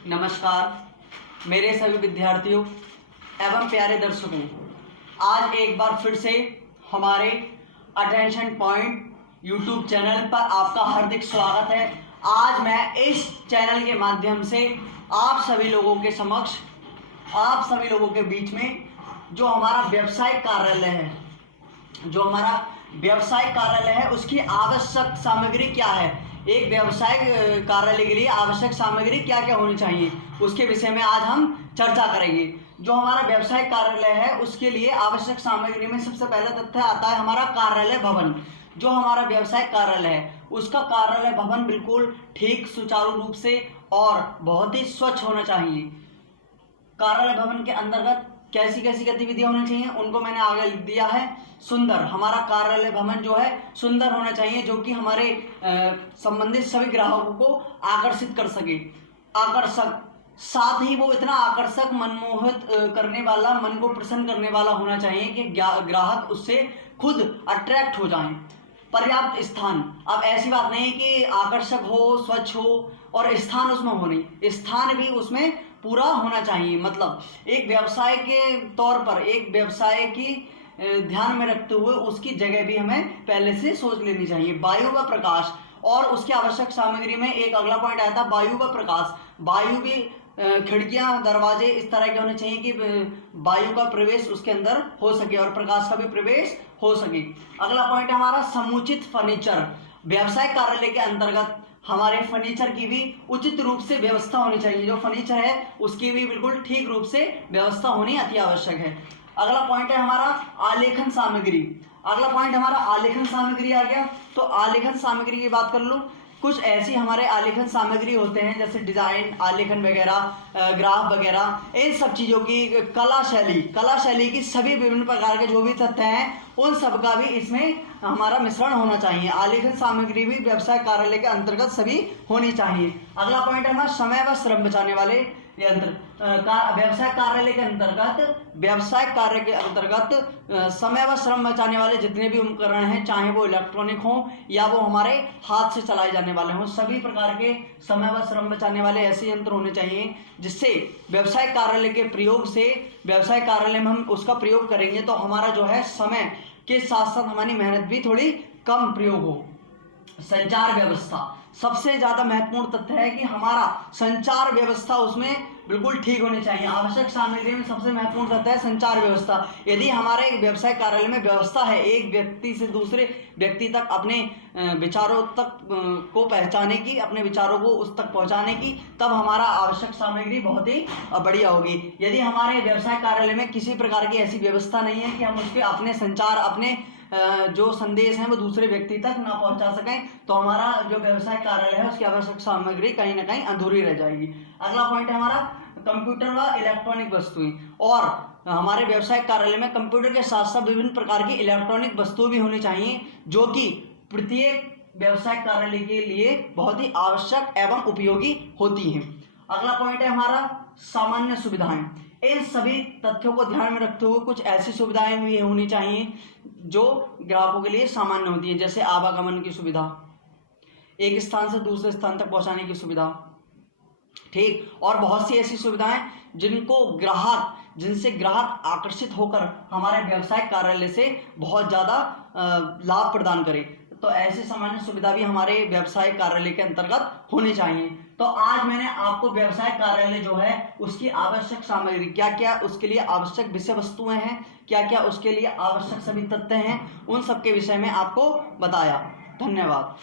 नमस्कार मेरे सभी विद्यार्थियों एवं प्यारे दर्शकों, आज एक बार फिर से हमारे अटेंशन पॉइंट यूट्यूब चैनल पर आपका हार्दिक स्वागत है। आज मैं इस चैनल के माध्यम से आप सभी लोगों के समक्ष, आप सभी लोगों के बीच में जो हमारा व्यवसायिक कार्यालय है उसकी आवश्यक सामग्री क्या है, एक व्यवसायिक कार्यालय के लिए आवश्यक सामग्री क्या क्या होनी चाहिए, उसके विषय में आज हम चर्चा करेंगे। जो हमारा व्यवसायिक कार्यालय है उसके लिए आवश्यक सामग्री में सबसे पहला तथ्य आता है हमारा कार्यालय भवन। जो हमारा व्यवसायिक कार्यालय है उसका कार्यालय भवन बिल्कुल ठीक, सुचारू रूप से और बहुत ही स्वच्छ होना चाहिए। कार्यालय भवन के अंतर्गत कैसी कैसी गतिविधियां होनी चाहिए उनको मैंने आगे लिख दिया है। सुंदर, हमारा कार्यालय भवन जो है सुंदर होना चाहिए, जो कि हमारे संबंधित सभी ग्राहकों को आकर्षित कर सके। आकर्षक, साथ ही वो इतना आकर्षक, मनमोहित करने वाला, मन को प्रसन्न करने वाला होना चाहिए कि ग्राहक उससे खुद अट्रैक्ट हो जाएं। पर्याप्त स्थान, अब ऐसी बात नहीं कि आकर्षक हो, स्वच्छ हो और स्थान उसमें हो नहीं, स्थान भी उसमें पूरा होना चाहिए। मतलब एक व्यवसाय के तौर पर, एक व्यवसाय की ध्यान में रखते हुए उसकी जगह भी हमें पहले से सोच लेनी चाहिए। वायु व प्रकाश, और उसकी आवश्यक सामग्री में एक अगला पॉइंट आया था वायु व प्रकाश। वायु भी, खिड़कियां, दरवाजे इस तरह के होने चाहिए कि वायु का प्रवेश उसके अंदर हो सके और प्रकाश का भी प्रवेश हो सके। अगला पॉइंट है हमारा समुचित फर्नीचर। व्यवसाय कार्यालय के अंतर्गत हमारे फर्नीचर की भी उचित रूप से व्यवस्था होनी चाहिए। जो फर्नीचर है उसकी भी बिल्कुल ठीक रूप से व्यवस्था होनी अति आवश्यक है। अगला पॉइंट है हमारा आलेखन सामग्री। अगला पॉइंट हमारा आलेखन सामग्री आ गया। तो आलेखन सामग्री की बात कर लूं, कुछ ऐसी हमारे आलेखन सामग्री होते हैं जैसे डिजाइन, आलेखन वगैरह, ग्राफ वगैरह, इन सब चीज़ों की कला शैली की सभी विभिन्न प्रकार के जो भी तथ्य हैं उन सब का भी इसमें हमारा मिश्रण होना चाहिए। आलेखन सामग्री भी व्यवसाय कार्यालय के अंतर्गत सभी होनी चाहिए। अगला पॉइंट है हमारा समय व श्रम बचाने वाले यंत्र। व्यवसाय कार्यालय के अंतर्गत समय व श्रम बचाने वाले जितने भी उपकरण हैं, चाहे वो इलेक्ट्रॉनिक हो या वो हमारे हाथ से चलाए जाने वाले हों, सभी प्रकार के समय व श्रम बचाने वाले ऐसे यंत्र होने चाहिए जिससे व्यवसाय कार्यालय के प्रयोग से, व्यवसाय कार्यालय में हम उसका प्रयोग करेंगे तो हमारा जो है समय के साथ साथ हमारी मेहनत भी थोड़ी कम प्रयोग हो। संचार व्यवस्था, सबसे ज्यादा महत्वपूर्ण तथ्य है कि हमारा संचार व्यवस्था उसमें बिल्कुल ठीक होनी चाहिए। आवश्यक सामग्री में सबसे महत्वपूर्ण तथ्य है संचार व्यवस्था। यदि हमारे व्यवसाय कार्यालय में व्यवस्था है एक व्यक्ति से दूसरे व्यक्ति तक अपने विचारों तक को पहचाने की, अपने विचारों को उस तक पहुंचाने की, तब हमारा आवश्यक सामग्री बहुत ही बढ़िया होगी। यदि हमारे व्यवसाय कार्यालय में किसी प्रकार की ऐसी व्यवस्था नहीं है कि हम उसके अपने संचार, अपने जो संदेश है वो दूसरे व्यक्ति तक ना पहुंचा सकें, तो हमारा जो व्यवसाय कार्यालय है उसकी आवश्यक सामग्री कहीं ना कहीं अधूरी रह जाएगी। अगला पॉइंट है हमारा कंप्यूटर व इलेक्ट्रॉनिक वस्तुएं। और हमारे व्यवसाय कार्यालय में कंप्यूटर के साथ साथ विभिन्न प्रकार की इलेक्ट्रॉनिक वस्तुएं भी होनी चाहिए जो कि प्रत्येक व्यवसाय कार्यालय के लिए बहुत ही आवश्यक एवं उपयोगी होती हैं। अगला पॉइंट है हमारा सामान्य सुविधाएं। इन सभी तथ्यों को ध्यान में रखते हुए कुछ ऐसी सुविधाएं भी होनी चाहिए जो ग्राहकों के लिए सामान्य होती है, जैसे आवागमन की सुविधा, एक स्थान से दूसरे स्थान तक पहुंचाने की सुविधा, ठीक, और बहुत सी ऐसी सुविधाएं जिनसे ग्राहक आकर्षित होकर हमारे व्यवसाय कार्यालय से बहुत ज़्यादा लाभ प्रदान करे। तो ऐसी सामान्य सुविधा भी हमारे व्यवसाय कार्यालय के अंतर्गत होनी चाहिए। तो आज मैंने आपको व्यवसाय कार्यालय जो है उसकी आवश्यक सामग्री क्या क्या, उसके लिए आवश्यक विषय वस्तुएं हैं क्या क्या, उसके लिए आवश्यक सभी तथ्य हैं, उन सब के विषय में आपको बताया। धन्यवाद।